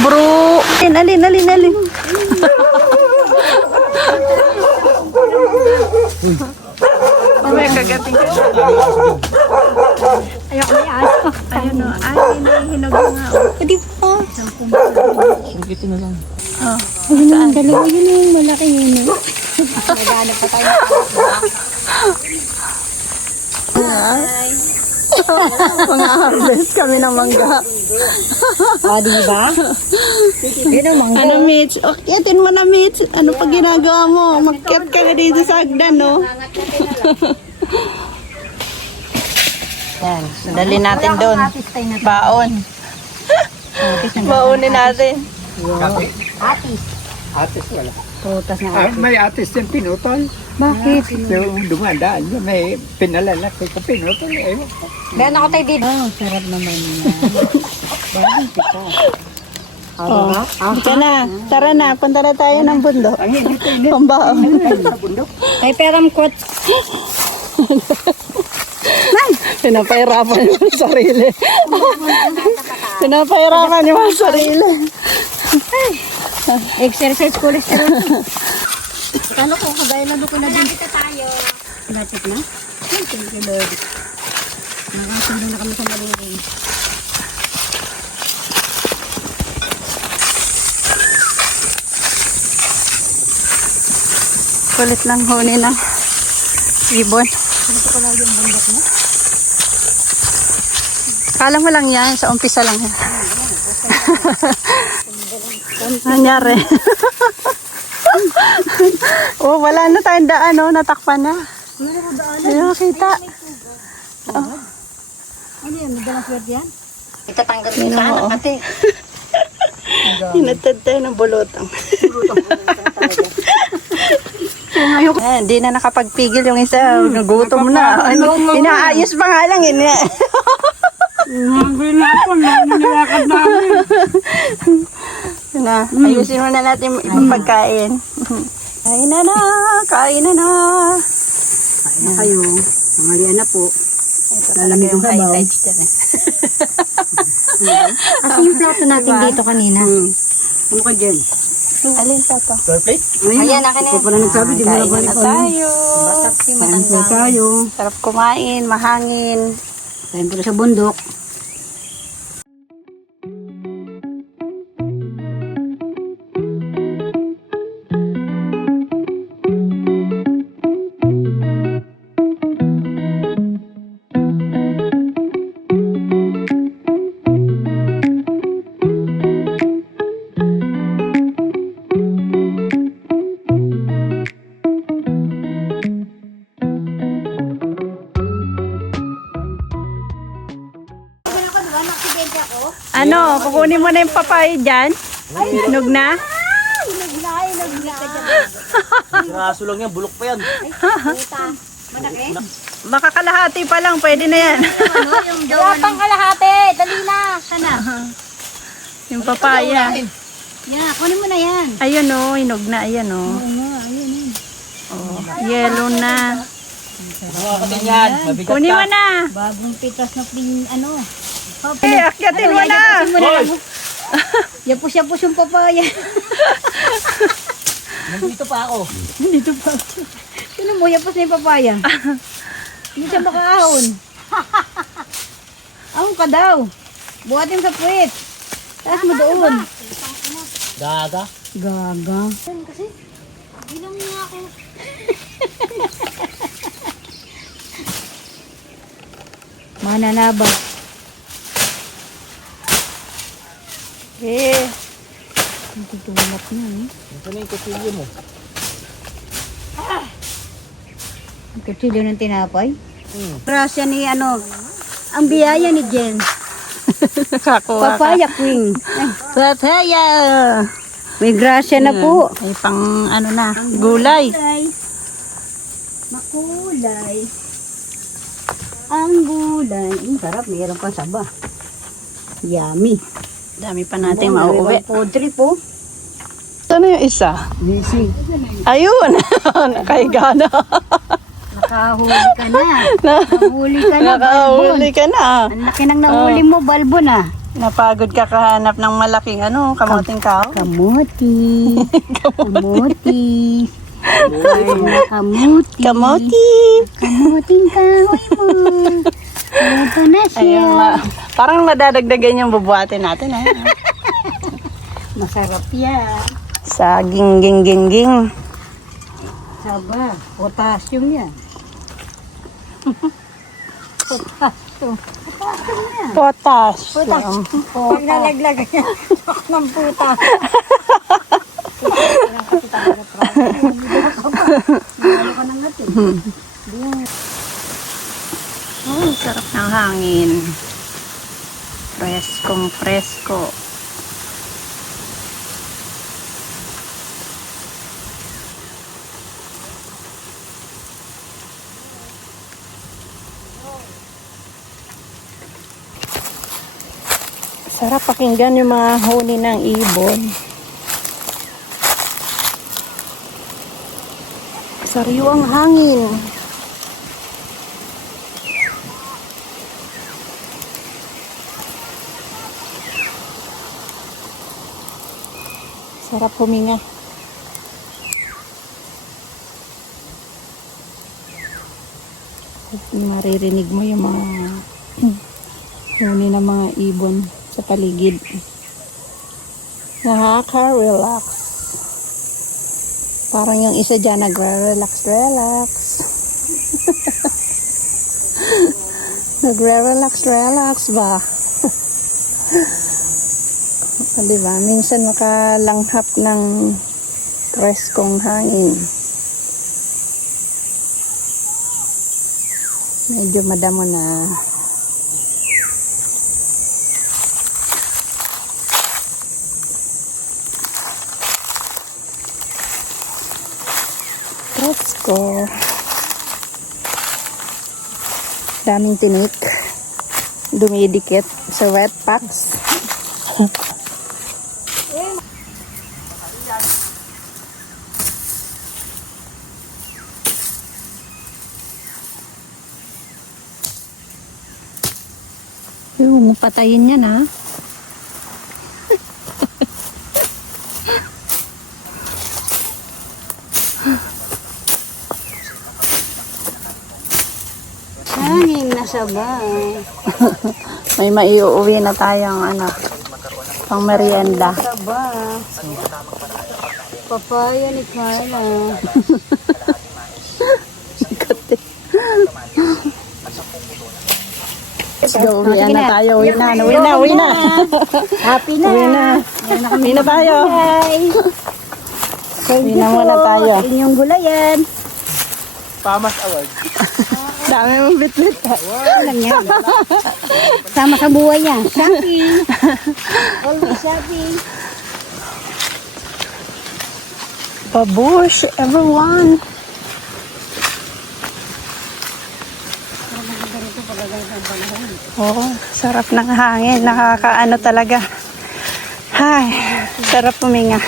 Bro. Alin. May kagating ka. Ayoko na yan. Ayun o. Ay, hinahinog nga. Hindi pa. Sugitin na lang. Ayun yung dalawa, yun yung malaki yun. Naghanap pa tayo. Mga harvest kami ng mangga. Diba? Yun ang mangga. Ano, Mitch? Akyatin mo na, Mitch. Ano pa ginagawa mo? Makyat ka na dito sa hagdan, no? Yan. Dali natin doon. Baon. Baonin natin. Atis. Atis wala. Putas na May atis din pinutol. Bakit? So, dumadaan niya, may pinalalaki ko pinutol. Ewan ko. Meron ako tayo dito. Oh, sarap naman yan. Bagong pita. Oh. Ika na. Tara na. Punta na tayo ng bundok. Pambaon. Ay, peram kot. Pinapahirapan niyo ang sarili. Pinapahirapan niyo ang sarili. Exercise cholesterol. Kano ko, kagaya na ko na din. Malapit na tayo. Malapit na? Thank you, Lord. Nakasundo na kami sa malingay. Kulit lang huni na. Ibon. Ito ko lang yung bundok mo. Kala mo lang yan. Sa umpisa lang yan. Nangyari. Oh, wala na tayong daan, no? Natakpan na. Hindi makita. Ano yan? Madalang swerte yan? Itatanggal mo sa anak pati. Hinatad tayo ng bulutang. Hindi na nakapagpigil yung isa. Nagutom na. Inaayos pa nga lang. Hungry na ako, nilakad namin. Ayusin mo na natin yung pagkain. Kain na na. Kain na na. Kain na kayo. Pangalian na po. Lalamig yung sabaw. Kasi yung plato natin dito kanina. Ano ka dyan? Alin pa to? Perfect. Ayan, akin na. Ikaw pala nagsabi, di mo na Kain na balik tayo. Batak si Kain matanda. po tayo. Sarap kumain. Mahangin. Kain po sa bundok. Ano? Kukunin mo na yung papaya dyan? Hinog na? Siraso lang yan, bulok pa yan. Baka kalahati pa lang. Pwede na yan. Wala pang kalahati. Dali na. Sana. Yung papaya. Yan, kunin mo na yan. Ayun o. Hinog na. Ayan o. Oh, yellow na. Mga ka din yan, mabigat Kunin mo ka. na. Bagong pitas na pin, ano. Akyatin mo na. Yapos-yapos yung papaya. Nandito pa ako. Sino mo, yapos na yung papaya? Hindi siya makaahon. Ahon ka daw. Buhatin sa puwit. Taas mo doon. Gaga. Gaga. Kasi, bilang niya ako. Mananaba. Tutulap na eh. Ito na yung kusilyo mo. Ang kutsilyo ng tinapay. Grasya ni ano, ang biyaya ni Jen. Nakakuha ka. Papaya queen. Ay, Papaya. may grasya na po. Ay pang ano na. Gulay. Makulay. Ang gulay. Sarap, mayroon pang saba. Yummy. Dami pa natin mauuwi. Poultry po. Ano yung isa? Busy. Ayun. Nakahiga na. Nakahuli ka na. Nahuli ka na, balbon. Nakahuli ka na. Ang laki ng nahuli mo, balbon ah. Napagod ka kahanap ng malaking kamuting kao? Kamuti. Kamuti. Kamuti. Kamuti! Kamuting kahoy mo. Ito na siya. Parang madadagdagan yung bubuhatin natin Masarap yan. Saging ging ging ging. Saba. Potassium yan. Potassium. Potassium. Pag nalaglagan yan, ng puta. Sarap ng hangin. Preskong presko. Sarap pakinggan yung mga huni ng ibon. Sariwang hangin. Sarap huminga. Maririnig mo yung mga huni ng mga ibon sa paligid. Nakaka-relax. Parang yung isa dyan nagre-relax. Nagre-relax ba? Diba? Minsan makalanghap ng preskong hangin. Medyo madamo na. Presko. Daming tinik. Dumidikit sa wet packs. Yung patayin yan ha. Hangin na sabay. May maiuwi na tayong pang merienda. Sabay. Papaya ni Carla. Let's go, uwi na tayo. Uwi na. Happy na. Uwi na tayo. Uwi na muna tayo. Inyong gulayan. Pamas Award. Dami mong bitbit. Alam yan. Sama sa buhay yan. Shopping. Always shopping. Babush, everyone. Oo, sarap ng hangin. Nakakaano talaga. Ay, sarap huminga.